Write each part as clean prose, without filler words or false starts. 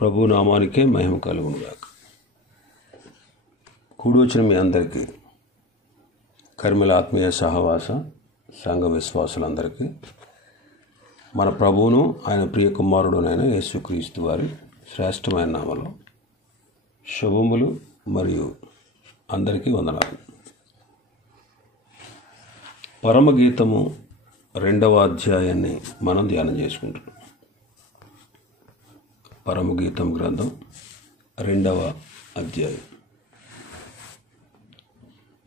ప్రభు నామానికే మహిమ కలుగునుగాక. కూడి వచ్చిన మీ అందరికీ, కర్మల ఆత్మీయ సహవాస సంఘ విశ్వాసులందరికీ మన ప్రభువును ఆయన ప్రియ కుమారుడునైన యేసుక్రీస్తు వారి శ్రేష్టమైన నామలో శుభములు మరియు అందరికీ వందనాలు. పరమగీతము 2వ అధ్యాయాన్ని మనం ధ్యానం చేసుకుంటున్నాం. పరమగీతం గ్రంథం 2వ అధ్యాయం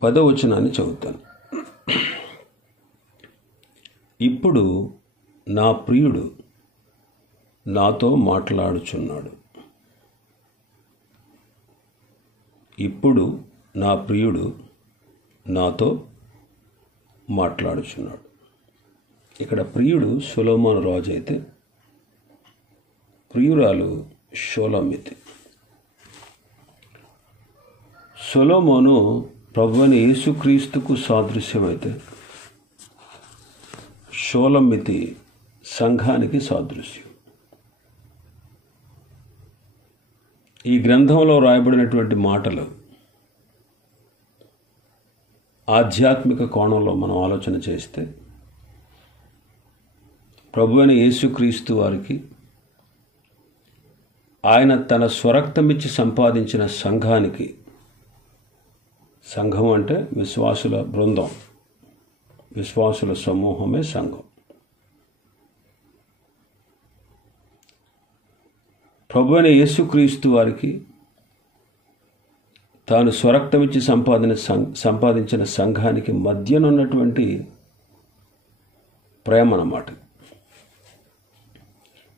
10వ వచనాన్ని చదువుతాను. ఇప్పుడు నా ప్రియుడు నాతో మాట్లాడుచున్నాడు. ఇప్పుడు నా ప్రియుడు నాతో మాట్లాడుచున్నాడు. ఇక్కడ ప్రియుడు సొలొమోను రాజు అయితే ప్రియురాలు షూలమ్మితి. సొలొమోను ప్రభువైన యేసుక్రీస్తుకు సాదృశ్యమైతే షూలమ్మితి సంఘానికి సాదృశ్యం. ఈ గ్రంథంలో రాయబడినటువంటి మాటలు ఆధ్యాత్మిక కోణంలో మనం ఆలోచన చేస్తే ప్రభువైన యేసుక్రీస్తు వారికి ఆయన తన స్వరక్తమిచ్చి సంపాదించిన సంఘానికి, సంఘం అంటే విశ్వాసుల బృందం, విశ్వాసుల సమూహమే సంఘం. ప్రభువైన యేసుక్రీస్తు వారికి తాను స్వరక్తమిచ్చి సంపాదించిన సంఘానికి మధ్యనున్నటువంటి ప్రేమ అన్నమాట.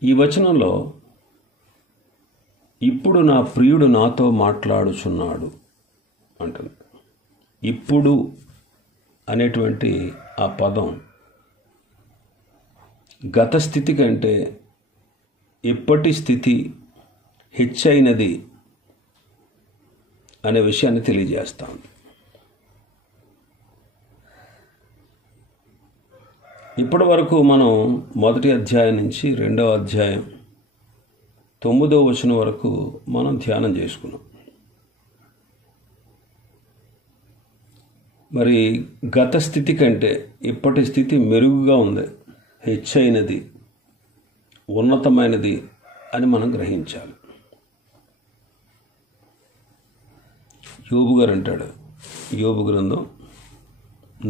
ఈ వచనంలో ఇప్పుడు నా ప్రియుడు నాతో మాట్లాడుచున్నాడు అంటుంది. ఇప్పుడు అనేటువంటి ఆ పదం గత స్థితి కంటే ఇప్పటి స్థితి హెచ్చైనది అనే విషయాన్ని తెలియజేస్తాను. ఇప్పటి వరకు మనం 1వ అధ్యాయం నుంచి 2వ అధ్యాయం 9వ వచనం వరకు మనం ధ్యానం చేసుకున్నాం. మరి గత స్థితి కంటే ఇప్పటి స్థితి మెరుగుగా ఉంది, హెచ్చైనది, ఉన్నతమైనది అని మనం గ్రహించాలి. యోబు గారు అంటాడు, యోబు గ్రంథం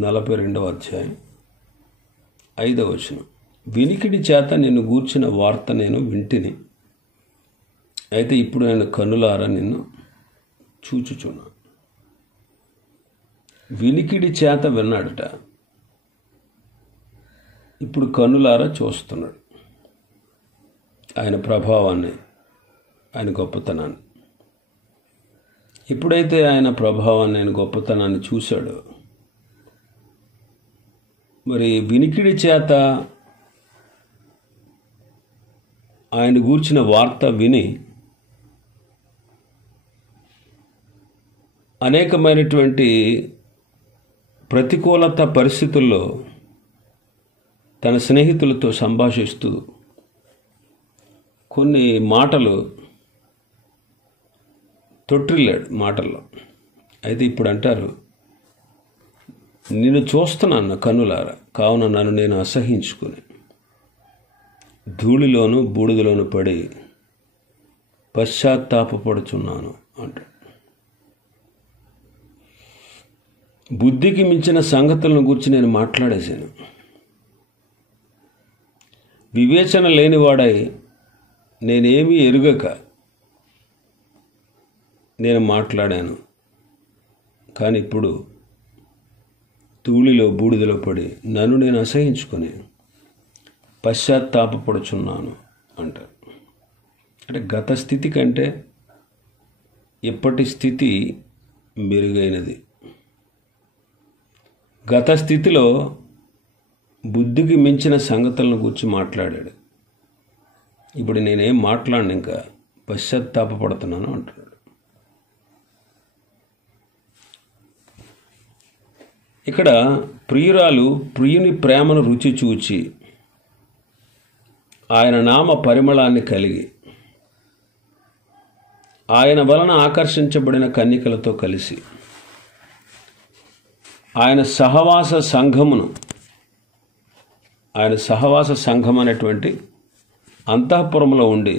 42వ అధ్యాయం 5వ వచనం, వినికిడి చేత నిన్ను గూర్చిన వార్త నేను వింటిని, అయితే ఇప్పుడు నేను కన్నులారా నిన్ను చూచుచున్నాను. వినికిడి చేత విన్నాడట, ఇప్పుడు కన్నులారా చూస్తున్నాడు ఆయన ప్రభావాన్ని, ఆయన గొప్పతనాన్ని. ఎప్పుడైతే ఆయన ప్రభావాన్ని, ఆయన గొప్పతనాన్ని చూశాడో, మరి వినికిడి చేత ఆయన గూర్చిన వార్త విని అనేకమైనటువంటి ప్రతికూలత పరిస్థితుల్లో తన స్నేహితులతో సంభాషిస్తూ కొన్ని మాటలు తొట్టిల్లాడు మాటల్లో. అయితే ఇప్పుడు అంటారు, నిన్ను చూస్తున్నాను కన్నులారా, కావున నన్ను నేను అసహించుకుని ధూళిలోను బూడిదలోను పడి పశ్చాత్తాపపడుచున్నాను అంటాడు. బుద్ధికి మించిన సంగతులను గురించి నేను మాట్లాడేశాను. వివేచన లేనివాడై నేనేమీ ఎరుగక నేను మాట్లాడాను. కానీ ఇప్పుడు ధూళిలో బూడిదలో పడి నన్ను నేను అసహించుకొని పశ్చాత్తాపపడుచున్నాను అంటారు. అంటే గత స్థితి కంటే ఇప్పటి స్థితి మెరుగైనది. గత స్థితిలో బుద్ధికి మించిన సంగతులను గురించి మాట్లాడాడు. ఇప్పుడు నేనేం మాట్లాడను, ఇంకా పశ్చాత్తాపపడుతున్నాను అంటున్నాడు. ఇక్కడ ప్రియురాలు ప్రియుని ప్రేమను రుచి చూచి ఆయన నామ పరిమళాన్ని కలిగి ఆయన వలన ఆకర్షించబడిన కన్యకలతో కలిసి ఆయన సహవాస సంఘం అనేటువంటి అంతఃపురంలో ఉండి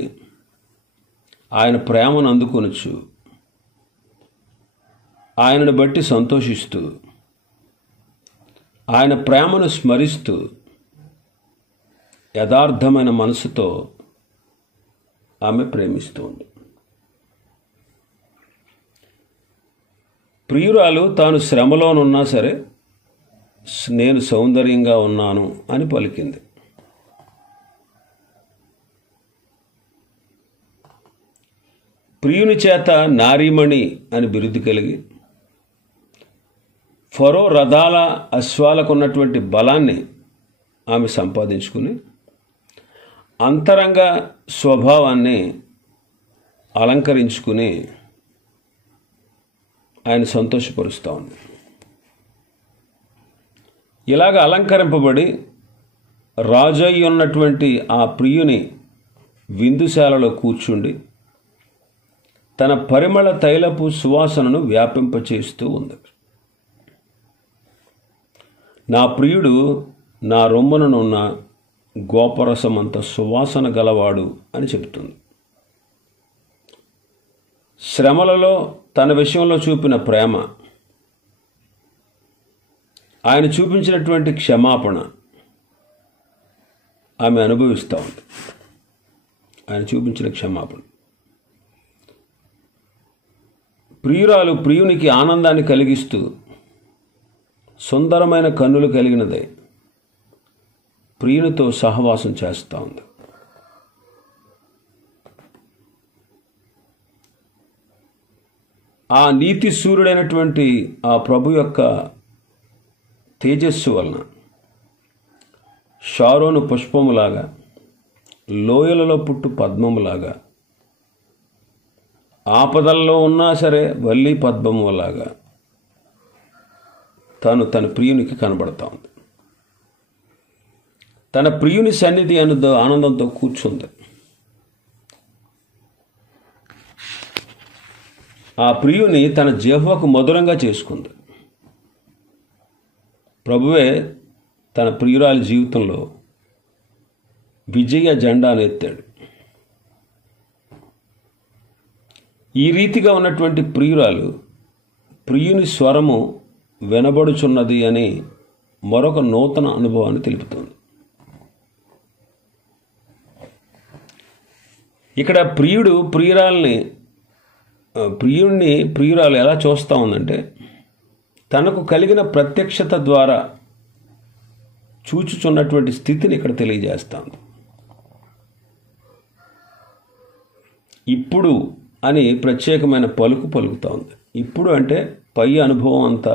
ఆయన ప్రేమను అందుకొనుచు ఆయనను బట్టి సంతోషిస్తూ ఆయన ప్రేమను స్మరిస్తూ యథార్థమైన మనసుతో ఆమె ప్రేమిస్తుంది. ప్రియురాలు తాను శ్రమలోనున్నా సరే నేను సౌందర్యంగా ఉన్నాను అని పలికింది. ప్రియుని చేత నారీమణి అని బిరుదు కలిగి ఫరో రథాల అశ్వాలకున్నటువంటి బలాన్ని ఆమె సంపాదించుకుని అంతరంగ స్వభావాన్ని అలంకరించుకుని ఆయన సంతోషపరుస్తూ ఉంది. ఇలాగ అలంకరింపబడి రాజయ్య ఉన్నటువంటి ఆ ప్రియుని విందుశాలలో కూర్చుండి తన పరిమళ తైలపు సువాసనను వ్యాపింపచేస్తూ ఉంది. నా ప్రియుడు నా రొమ్ముననున్న గోపరసమంత సువాసన గలవాడు అని చెబుతుంది. శ్రమలలో తన విషయంలో చూపిన ప్రేమ, ఆయన చూపించినటువంటి క్షమాపణ ఆమె అనుభవిస్తూ ఉంది. ఆయన చూపించిన క్షమాపణ. ప్రియురాలు ప్రియునికి ఆనందాన్ని కలిగిస్తూ సుందరమైన కన్నులు కలిగినదే ప్రియునితో సహవాసం చేస్తూ ఉంది. ఆ నీతి సూర్యుడైనటువంటి ఆ ప్రభు యొక్క తేజస్సు వలన షారోను పుష్పములాగా, లోయలలో పుట్టు పద్మములాగా, ఆపదల్లో ఉన్నా సరే వల్లి పద్మములాగా తన ప్రియునికి కనబడతా ఉంది. తన ప్రియుని సన్నిధి ఆనందంతో కూర్చుంది. ఆ ప్రియుని తన జిహ్వకు మధురంగా చేసుకుంది. ప్రభువే తన ప్రియురాలి జీవితంలో విజయ జెండాను ఎత్తాడు. ఈ రీతిగా ఉన్నటువంటి ప్రియురాలు ప్రియుని స్వరము వినబడుచున్నది అని మరొక నూతన అనుభవాన్ని తెలుపుతుంది. ఇక్కడ ప్రియురాలు ఎలా చూస్తూ ఉందంటే తనకు కలిగిన ప్రత్యక్షత ద్వారా చూచుచున్నటువంటి స్థితిని ఇక్కడ తెలియజేస్తాను. ఇప్పుడు అని ప్రత్యేకమైన పలుకుతూ ఉంది. ఇప్పుడు అంటే పై అనుభవం అంతా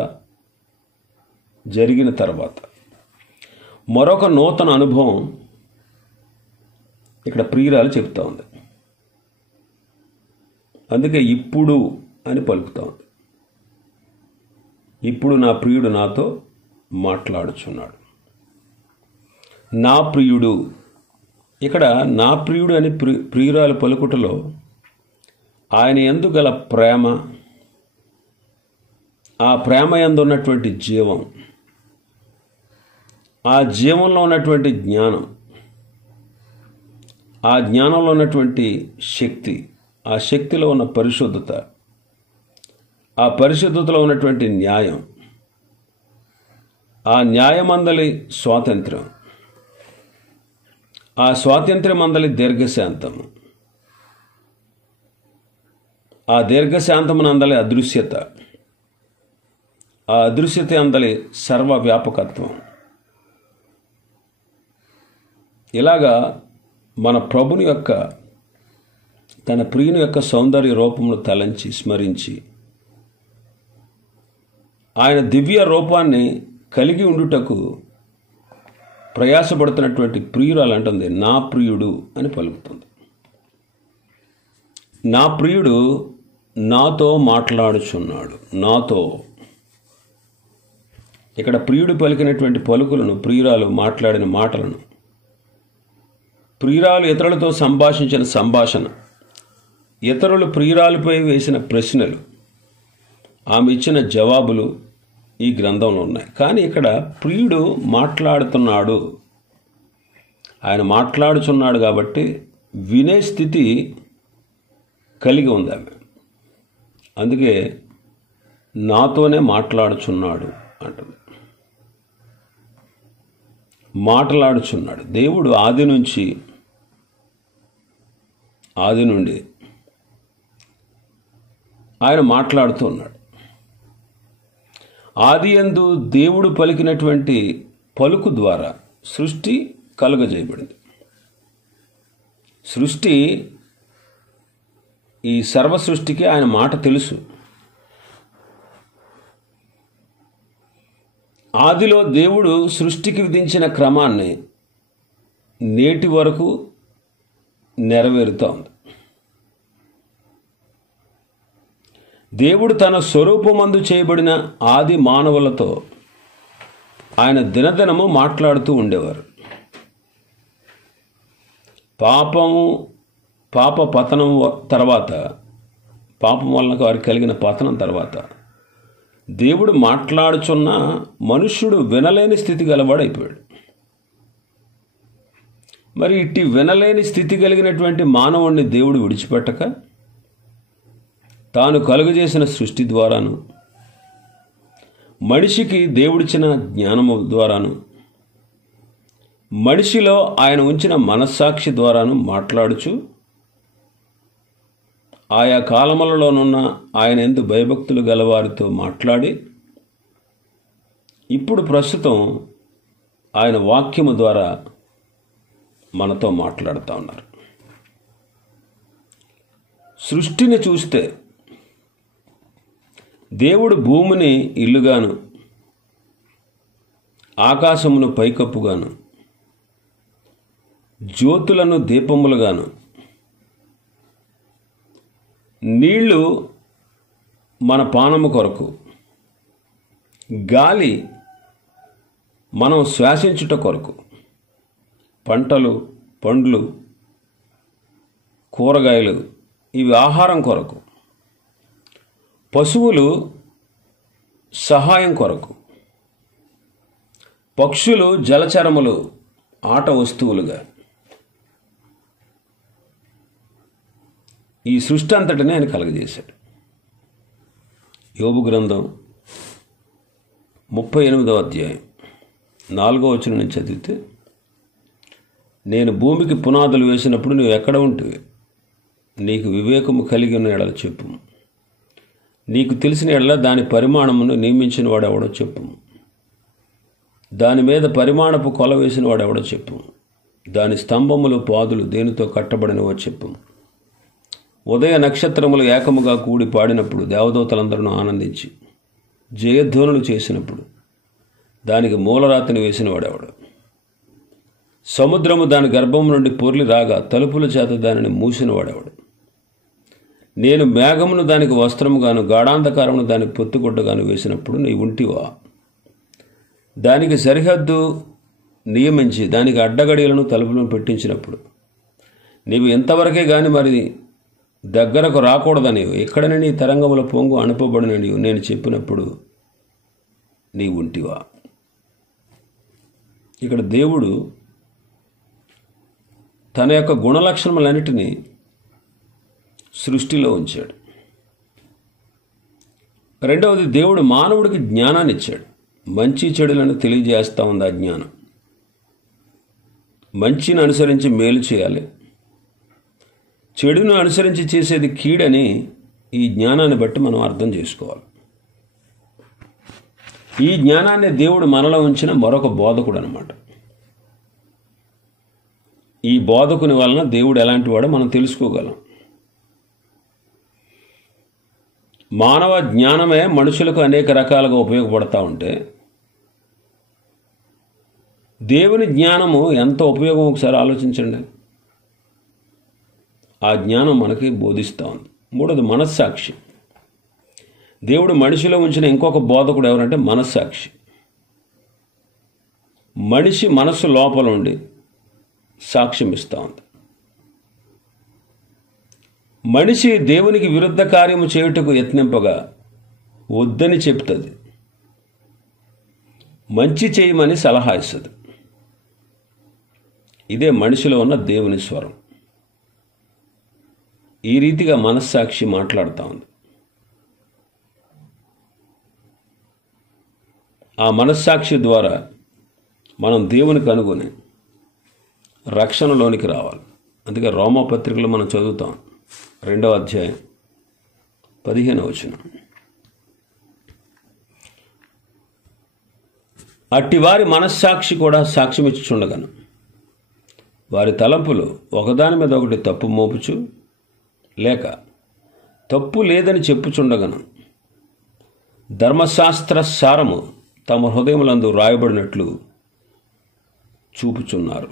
జరిగిన తర్వాత మరొక నూతన అనుభవం ఇక్కడ ప్రియురాలు చెప్తా ఉంది. అందుకే ఇప్పుడు అని పలుకుతా ఉంది. ఇప్పుడు నా ప్రియుడు నాతో మాట్లాడుచున్నాడు. నా ప్రియుడు, ఇక్కడ నా ప్రియుడు అని ప్రియురాలు పలుకుటలో ఆయన యందు గల ప్రేమ, ఆ ప్రేమ యందు ఉన్నటువంటి జీవం, ఆ జీవంలో ఉన్నటువంటి జ్ఞానం, ఆ జ్ఞానంలో ఉన్నటువంటి శక్తి, ఆ శక్తిలో ఉన్న పరిశుద్ధత, ఆ పరిశుద్ధతలో ఉన్నటువంటి న్యాయం, ఆ న్యాయమందలి స్వాతంత్ర్యం, ఆ స్వాతంత్ర్యమందలి దీర్ఘశాంతము, ఆ దీర్ఘశాంతమునందలి అదృశ్యత, ఆ అదృశ్యత అందలి సర్వవ్యాపకత్వం. ఇలాగా మన ప్రభుని యొక్క, తన ప్రియుని యొక్క సౌందర్య రూపమును తలంచి స్మరించి ఆయన దివ్య రూపాన్ని కలిగి ఉండుటకు ప్రయాసపడుతున్నటువంటి ప్రియురాలు అంటుంది నా ప్రియుడు అని పలుకుతుంది. నా ప్రియుడు నాతో మాట్లాడుచున్నాడు. నాతో, ఇక్కడ ప్రియుడు పలికినటువంటి పలుకులను, ప్రియురాలు మాట్లాడిన మాటలను, ప్రియురాలు ఇతరులతో సంభాషించిన సంభాషణ, ఇతరులు ప్రియురాలిపై వేసిన ప్రశ్నలు, ఆమె ఇచ్చిన జవాబులు ఈ గ్రంథంలో ఉన్నాయి. కానీ ఇక్కడ ప్రియుడు మాట్లాడుతున్నాడు, ఆయన మాట్లాడుచున్నాడు కాబట్టి వినే స్థితి కలిగి ఉంది ఆమె. అందుకే నాతోనే మాట్లాడుచున్నాడు అంటుంది. మాట్లాడుచున్నాడు. దేవుడు ఆది నుండి ఆయన మాట్లాడుతూ ఉన్నాడు. ఆదియందు దేవుడు పలికినటువంటి పలుకు ద్వారా సృష్టి కలుగజేయబడింది. సృష్టి, ఈ సర్వ సృష్టికి ఆయన మాట తెలుసు. ఆదిలో దేవుడు సృష్టికి విధించిన క్రమాన్ని నేటి వరకు నెరవేరుతూ ఉంది. దేవుడు తన స్వరూపమందు చేయబడిన ఆది మానవులతో ఆయన దినదినము మాట్లాడుతూ ఉండేవారు. పాప పతనం తర్వాత, పాపం వలన వారికి కలిగిన పతనం తర్వాత దేవుడు మాట్లాడుచున్న మనుష్యుడు వినలేని స్థితి గలవాడైపోయాడు. మరి ఇట్టి వినలేని స్థితి కలిగినటువంటి మానవుణ్ణి దేవుడు విడిచిపెట్టక తాను కలుగజేసిన సృష్టి ద్వారాను, మనిషికి దేవుడిచ్చిన జ్ఞానము ద్వారాను, మనిషిలో ఆయన ఉంచిన మనస్సాక్షి ద్వారాను మాట్లాడుచు ఆయా కాలములలోనున్న ఆయన యందు భయభక్తులు గలవారితో మాట్లాడి ఇప్పుడు ప్రస్తుతం ఆయన వాక్యము ద్వారా మనతో మాట్లాడుతూ ఉన్నారు. సృష్టిని చూస్తే దేవుడు భూమిని ఇల్లుగాను, ఆకాశమును పైకప్పుగాను, జ్యోతులను దీపములుగాను, నీళ్లు మన పానము కొరకు, గాలి మనం శ్వాసించుట కొరకు, పంటలు, పండ్లు, కూరగాయలు ఇవి ఆహారం కొరకు, పశువులు సహాయం కొరకు, పక్షులు జలచరములు ఆట వస్తువులుగా, ఈ సృష్టి అంతటిని ఆయన కలగజేశాడు. యోబు గ్రంథం 38వ అధ్యాయం 4వ వచనం నుంచి చదివితే, నేను భూమికి పునాదులు వేసినప్పుడు నువ్వు ఎక్కడ ఉంటివి? నీకు వివేకము కలిగి ఉన్న ఎడల చెప్పు. నీకు తెలిసిన ఎడల దాని పరిమాణమును నియమించిన వాడెవడో చెప్పు. దాని మీద పరిమాణపు కొల వేసిన వాడెవడో చెప్పు. దాని స్తంభములు పాదులు దేనితో కట్టబడినవో చెప్పు. ఉదయ నక్షత్రములు ఏకముగా కూడి పాడినప్పుడు దేవదూతలందరూ ఆనందించి జయధ్వనులు చేసినప్పుడు దానికి మూలరాతిని వేసిన వాడెవడు? సముద్రము దాని గర్భం నుండి పొర్లి రాగా తలుపుల చేత దానిని మూసిన వాడెవడు? నేను మేఘమును దానికి వస్త్రముగాను, గాఢాంధకారమును దానికి పొత్తుగుడ్డగాను వేసినప్పుడు నీ ఉంటివా? దానికి సరిహద్దు నియమించి దానికి అడ్డగడియలను తలుపులను పెట్టించినప్పుడు నీవు ఎంతవరకే గాని మరి దగ్గరకు రాకూడదని, ఎక్కడని నీ తరంగముల పొంగు అణుపబడిన నేను చెప్పినప్పుడు నీ ఉంటివా? ఇక్కడ దేవుడు తన యొక్క గుణలక్షణములన్నిటినీ సృష్టిలో ఉంచాడు. రెండవది, దేవుడు మానవుడికి జ్ఞానాన్ని ఇచ్చాడు. మంచి చెడులను తెలియజేస్తూ ఉంది ఆ జ్ఞానం. మంచిని అనుసరించి మేలు చేయాలి, చెడును అనుసరించి చేసేది కీడని ఈ జ్ఞానాన్ని బట్టి మనం అర్థం చేసుకోవాలి. ఈ జ్ఞానాన్ని దేవుడు మనలో ఉంచిన మరొక బోధకుడు అన్నమాట. ఈ బోధకుని వలన దేవుడు ఎలాంటి వాడో మనం తెలుసుకోగలం. మానవ జ్ఞానమే మనుషులకు అనేక రకాలుగా ఉపయోగపడతా ఉంటే దేవుని జ్ఞానము ఎంత ఉపయోగం ఒకసారి ఆలోచించండి. ఆ జ్ఞానం మనకి బోధిస్తూ ఉంది. మూడోది మనస్సాక్షి. దేవుడు మనిషిలో ఉంచిన ఇంకొక బోధకుడు ఎవరంటే మనస్సాక్షి. మనిషి మనస్సు లోపల ఉండి సాక్ష్యం ఇస్తూ ఉంది. మనిషి దేవునికి విరుద్ధ కార్యము చేయుటకు యత్నింపగా వద్దని చెప్తుంది, మంచి చేయమని సలహా ఇస్తుంది. ఇదే మనిషిలో ఉన్న దేవుని స్వరం. ఈ రీతిగా మనస్సాక్షి మాట్లాడుతూ ఉంది. ఆ మనస్సాక్షి ద్వారా మనం దేవునికి అనుగుని రక్షణలోనికి రావాలి. అందుకే రోమాపత్రికలో మనం చదువుతాం 2వ అధ్యాయం 15వ వచనం. అట్టివారి మనస్సాక్షి కూడా సాక్ష్యమిచ్చుచుండగను, వారి తలంపులు ఒకదాని మీద ఒకటి తప్పు మోపుచు లేక తప్పు లేదని చెప్పుచుండగను, ధర్మశాస్త్ర సారము తమ హృదయములందు రాయబడినట్లు చూపుచున్నారు.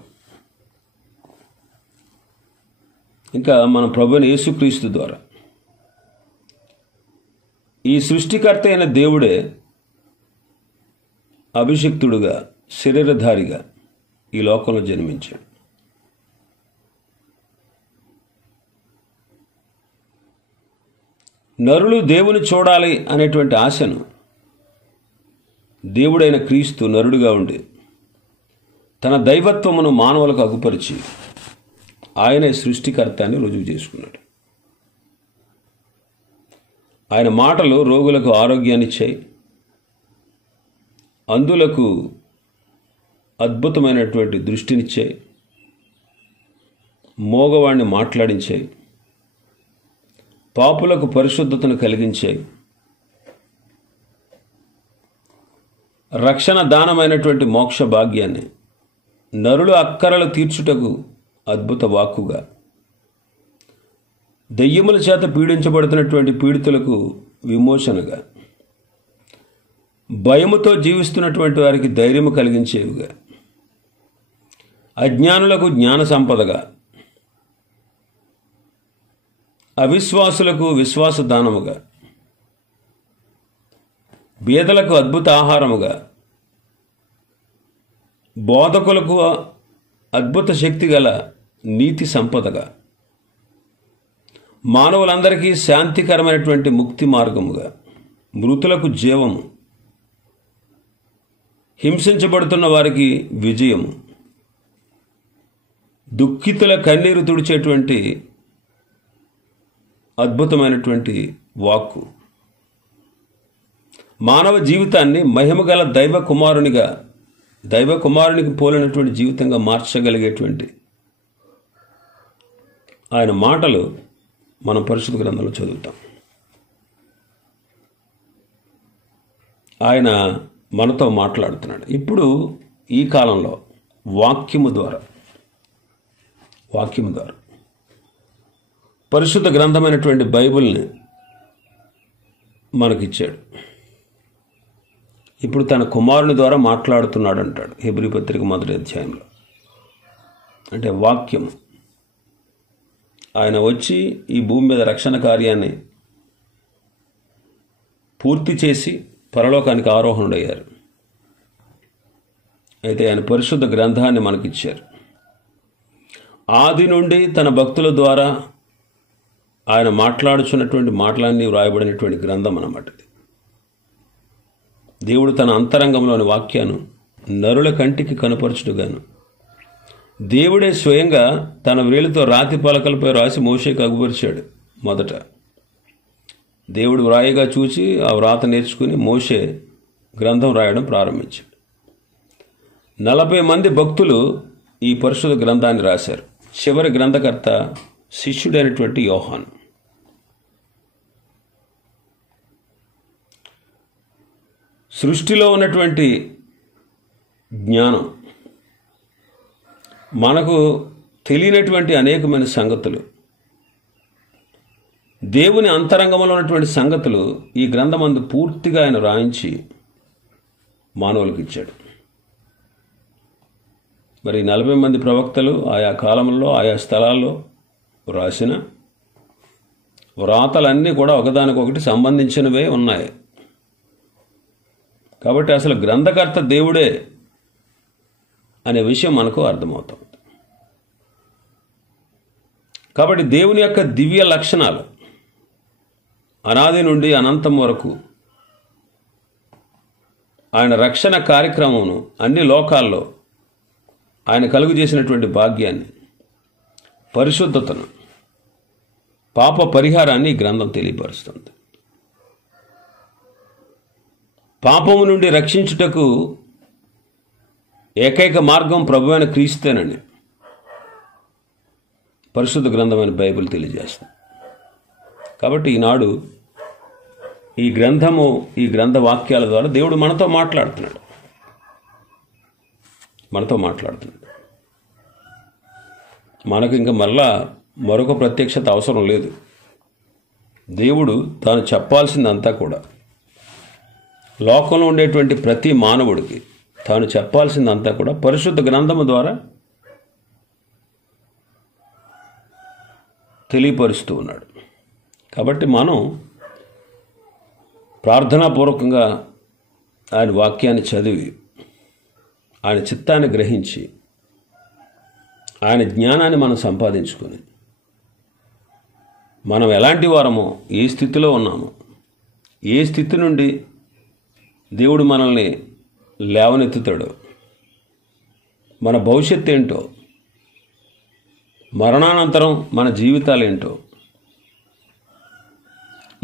ఇంకా మన ప్రభువైన యేసుక్రీస్తు ద్వారా ఈ సృష్టికర్త అయిన దేవుడే అభిషిక్తుడుగా శరీరధారిగా ఈ లోకంలో జన్మించాడు. నరులు దేవుని చూడాలి అనేటువంటి ఆశను దేవుడైన క్రీస్తు నరుడుగా ఉండి తన దైవత్వమును మానవులకు అగుపరిచి ఆయనే సృష్టికర్త అని రుజువు చేసుకున్నాడు. ఆయన మాటలు రోగులకు ఆరోగ్యాన్ని ఇచ్చాయి, అంధులకు అద్భుతమైనటువంటి దృష్టినిచ్చాయి, మోగవాణ్ణి మాట్లాడించాయి, పాపులకు పరిశుద్ధతను కలిగించాయి, రక్షణ దానమైనటువంటి మోక్ష భాగ్యాన్ని, నరులు అక్కరలు తీర్చుటకు అద్భుత వాక్కుగా, దెయ్యముల చేత పీడించబడుతున్నటువంటి పీడితులకు విమోచనగా, భయముతో జీవిస్తున్నటువంటి వారికి ధైర్యము కలిగించేవిగా, అజ్ఞానులకు జ్ఞాన సంపదగా, అవిశ్వాసులకు విశ్వాస దానముగా, బీదలకు అద్భుత ఆహారముగా, బోధకులకు అద్భుత శక్తి గల నీతి సంపదగా, మానవులందరికీ శాంతికరమైనటువంటి ముక్తి మార్గముగా, మృతులకు జీవము, హింసించబడుతున్న వారికి విజయము, దుఃఖితుల కన్నీరు తుడిచేటువంటి అద్భుతమైనటువంటి వాక్కు, మానవ జీవితాన్ని మహిమగల దైవ కుమారునికి పోలినటువంటి జీవితంగా మార్చగలిగేటువంటి ఆయన మాటలు మనం పరిశుద్ధ గ్రంథంలో చదువుతాం. ఆయన మనతో మాట్లాడుతున్నాడు. ఇప్పుడు ఈ కాలంలో వాక్యము ద్వారా పరిశుద్ధ గ్రంథమైనటువంటి బైబిల్ని మనకిచ్చాడు. ఇప్పుడు తన కుమారుని ద్వారా మాట్లాడుతున్నాడు అంటాడు హెబ్రీ పత్రిక 1వ అధ్యాయంలో. అంటే వాక్యం ఆయన వచ్చి ఈ భూమి మీద రక్షణ కార్యాన్ని పూర్తి చేసి పరలోకానికి ఆరోహణుడయ్యారు. అయితే ఆయన పరిశుద్ధ గ్రంథాన్ని మనకిచ్చారు. ఆది నుండి తన భక్తుల ద్వారా ఆయన మాట్లాడుచున్నటువంటి మాటలన్నీ వ్రాయబడినటువంటి గ్రంథం అన్నమాట. దేవుడు తన అంతరంగంలోని వాక్యాన్ని నరుల కంటికి కనపరచుడుగాను దేవుడే స్వయంగా తన వేలుతో రాతి పలకలపై రాసి మోషేకు అగుపరిచాడు. మొదట దేవుడు వ్రాయిగా చూసి ఆ వ్రాత నేర్చుకుని మోషే గ్రంథం రాయడం ప్రారంభించాడు. 40 మంది భక్తులు ఈ పరిశుద్ధ గ్రంథాన్ని రాశారు. చివరి గ్రంథకర్త శిష్యుడైనటువంటి యోహాను. సృష్టిలో ఉన్నటువంటి జ్ఞానం, మనకు తెలియనటువంటి అనేకమైన సంగతులు, దేవుని అంతరంగంలో ఉన్నటువంటి సంగతులు ఈ గ్రంథమందు పూర్తిగా ఆయన రాయించి మానవులకు ఇచ్చాడు. మరి 40 మంది ప్రవక్తలు ఆయా కాలంలో ఆయా స్థలాల్లో రాసిన వ్రాతలన్నీ కూడా ఒకదానికొకటి సంబంధించినవే ఉన్నాయి. కాబట్టి అసలు గ్రంథకర్త దేవుడే అనే విషయం మనకు అర్థమవుతుంది. కాబట్టి దేవుని యొక్క దివ్య లక్షణాలు అనాది నుండి అనంతం వరకు ఆయన రక్షణ కార్యక్రమమును అన్ని లోకాల్లో ఆయన కలుగు చేసినటువంటి భాగ్యాన్ని, పరిశుద్ధతను, పాప పరిహారాన్ని ఈ గ్రంథం తెలియపరుస్తుంది. పాపము నుండి రక్షించుటకు ఏకైక మార్గం ప్రభువైన క్రీస్తేనని పరిశుద్ధ గ్రంథమైన బైబిల్ తెలియజేస్తుంది. కాబట్టి ఈనాడు ఈ గ్రంథ వాక్యాల ద్వారా దేవుడు మనతో మాట్లాడుతున్నాడు. మనకు ఇంకా మరొక ప్రత్యక్షత అవసరం లేదు. దేవుడు తాను చెప్పాల్సిందంతా కూడా లోకంలో ఉండేటువంటి ప్రతి మానవుడికి తాను చెప్పాల్సిందంతా కూడా పరిశుద్ధ గ్రంథము ద్వారా తెలియపరుస్తూ ఉన్నాడు. కాబట్టి మనం ప్రార్థనాపూర్వకంగా ఆయన వాక్యాన్ని చదివి ఆయన చిత్తాన్ని గ్రహించి ఆయన జ్ఞానాన్ని మనం సంపాదించుకొని మనం ఎలాంటి వారమో, ఏ స్థితిలో ఉన్నామో, ఏ స్థితి నుండి దేవుడు మనల్ని లేవనెత్తుతాడో, మన భవిష్యత్తు ఏంటో, మరణానంతరం మన జీవితాలేంటో,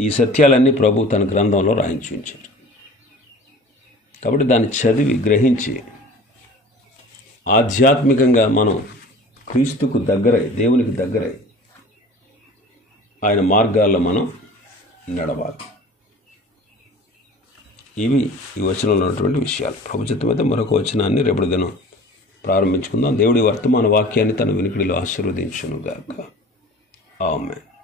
ఈ సత్యాలన్నీ ప్రభు తన గ్రంథంలో రాయించి ఉంచారు. కాబట్టి దాన్ని చదివి గ్రహించి ఆధ్యాత్మికంగా మనం క్రీస్తుకు దగ్గరై, దేవునికి దగ్గరై ఆయన మార్గాల్లో మనం నడవాలి. ఇవి ఈ వచనంలో ఉన్నటువంటి విషయాలు. ప్రభు చిత్తమైతే మరొక వచనాన్ని రేపటి దినం ప్రారంభించుకుందాం. దేవుడి వర్తమాన వాక్యాన్ని తన వినికిడిలో ఆశీర్వదించునుగాక. ఆమేన్.